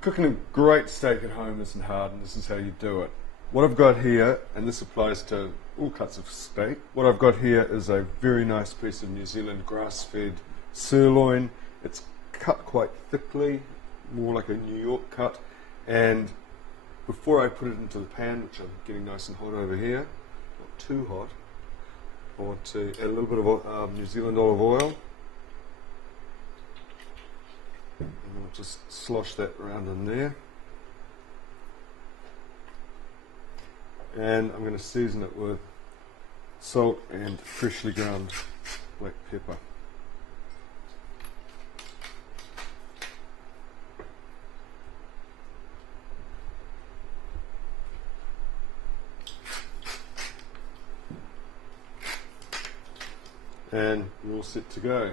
Cooking a great steak at home isn't hard, and this is how you do it. What I've got here, and this applies to all cuts of steak, what I've got here is a very nice piece of New Zealand grass-fed sirloin. It's cut quite thickly, more like a New York cut, and before I put it into the pan, which I'm getting nice and hot over here, not too hot, I want to add a little bit of New Zealand olive oil. And I'll just slosh that around in there. And I'm going to season it with salt and freshly ground black pepper. And we're all set to go.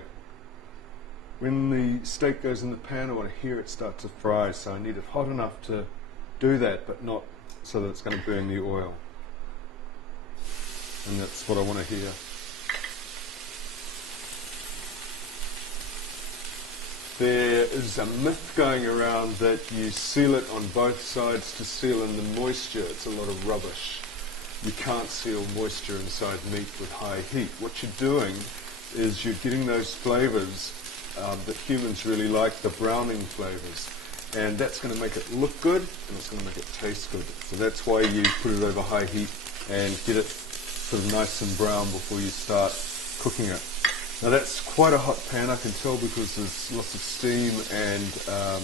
When the steak goes in the pan, I want to hear it start to fry, so I need it hot enough to do that, but not so that it's going to burn the oil. And that's what I want to hear. There is a myth going around that you seal it on both sides to seal in the moisture. It's a lot of rubbish. You can't seal moisture inside meat with high heat. What you're doing is you're getting those flavors that humans really like, the browning flavors, and that's going to make it look good and it's going to make it taste good. So that's why you put it over high heat and get it sort of nice and brown before you start cooking it. Now that's quite a hot pan, I can tell, because there's lots of steam and a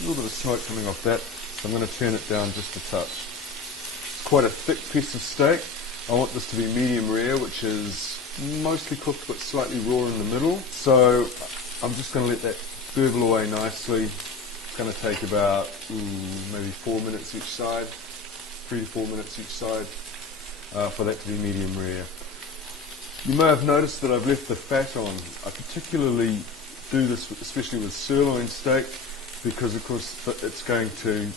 little bit of smoke coming off that, so I'm going to turn it down just a touch. It's quite a thick piece of steak. I want this to be medium rare, which is mostly cooked but slightly raw in the middle. So I'm just going to let that burble away nicely. It's going to take about maybe 4 minutes each side, 3 to 4 minutes each side for that to be medium rare. You may have noticed that I've left the fat on. I particularly do this especially with sirloin steak because of course it's going to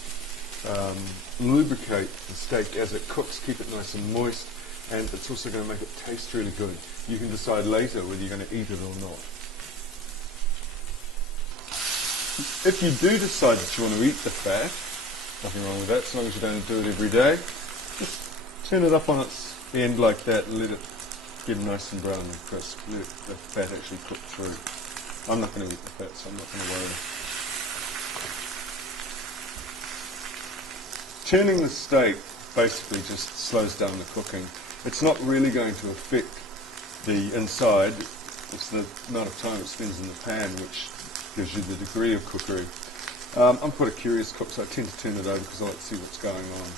lubricate the steak as it cooks, keep it nice and moist, and it's also going to make it taste really good. You can decide later whether you're going to eat it or not. If you do decide that you want to eat the fat, nothing wrong with that, as long as you don't do it every day, just turn it up on its end like that and let it get nice and brown and crisp. Let the fat actually cook through. I'm not going to eat the fat, so I'm not going to worry. Turning the steak basically just slows down the cooking. It's not really going to affect the inside. It's the amount of time it spends in the pan which gives you the degree of cookery. I'm quite a curious cook, so I tend to turn it over because I like to see what's going on.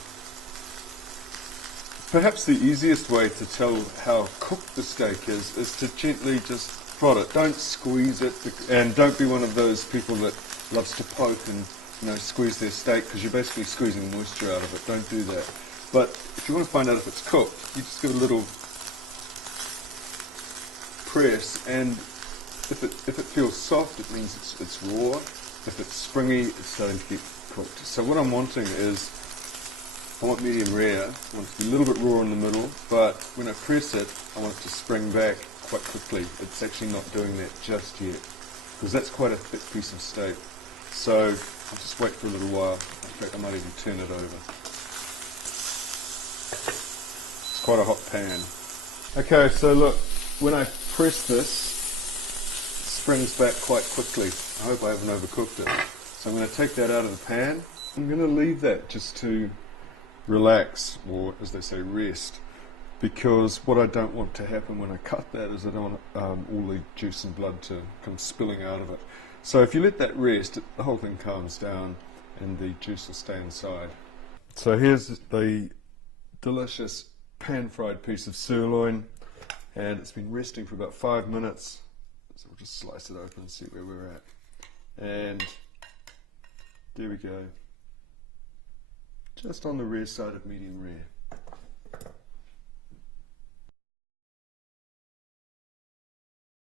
Perhaps the easiest way to tell how cooked the steak is to gently just prod it. Don't squeeze it, and don't be one of those people that loves to poke and squeeze their steak, because you're basically squeezing moisture out of it. Don't do that. But if you want to find out if it's cooked, you just give it a little press, and if it feels soft, it means it's raw. If it's springy, it's starting to get cooked. So what I'm wanting is, I want medium rare. I want it to be a little bit raw in the middle, but when I press it, I want it to spring back quite quickly. It's actually not doing that just yet, because that's quite a thick piece of steak. So I'll just wait for a little while. In fact, I might even turn it over. It's quite a hot pan. Okay, so look, when I press this, it springs back quite quickly. I hope I haven't overcooked it. So I'm going to take that out of the pan. I'm going to leave that just to relax, or as they say, rest, because what I don't want to happen when I cut that is I don't want all the juice and blood to come spilling out of it. So if you let that rest, the whole thing calms down and the juice will stay inside. So here's the delicious pan-fried piece of sirloin, and it's been resting for about 5 minutes. So we'll just slice it open and see where we're at. And there we go. Just on the rare side of medium rare.